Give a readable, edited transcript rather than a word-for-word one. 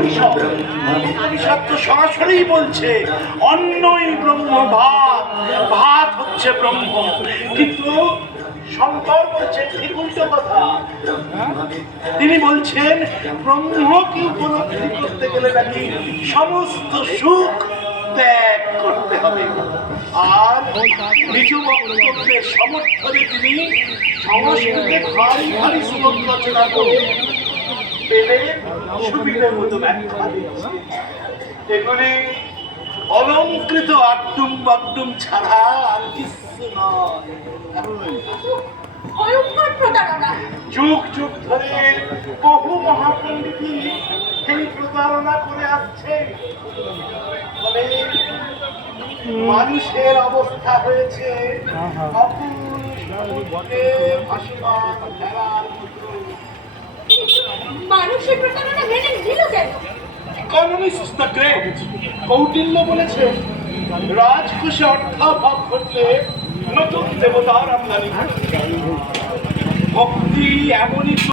উপনিষদ তো সরাসরি বলছে অন্নই ব্রহ্ম, ভাত, ভাত হচ্ছে ব্রহ্ম। কিন্তু শঙ্কর বলছেন ঠিক উল্টো কথা। তিনি বলছেন ব্রহ্মকে উপলব্ধি করতে গেলে নাকি সমস্ত সুখ ত্যাগ করতে হবে। আর নিজ বক্তব্যের সমর্থনে তিনি সংস্কৃতে ভারী ভারী শ্লোক রচনা করে পেলেন সুবিধের মতো ব্যাখ্যা দিচ্ছে। এগুলি অলঙ্কৃত আড্ডুম বাড্ডুম ছাড়া আর কিছু নয়। যুগ যুগ ধরে বহু মহাপণ্ডিতই এই প্রতারণা করে আসছে। ফলে মানুষের অবস্থা হয়েছে অকুল সমুদ্রে ভাসমান ভেড়ার মতো। মানুষের প্রতারণা মেনে নিল কেন? ইকোনমিস্ট দ্য গ্রেট কৌটিল্য বলেছেন রাজকোষে অর্থাভাব ঘটলে নতুন দেবতার আমদানি। ভক্তি এমনই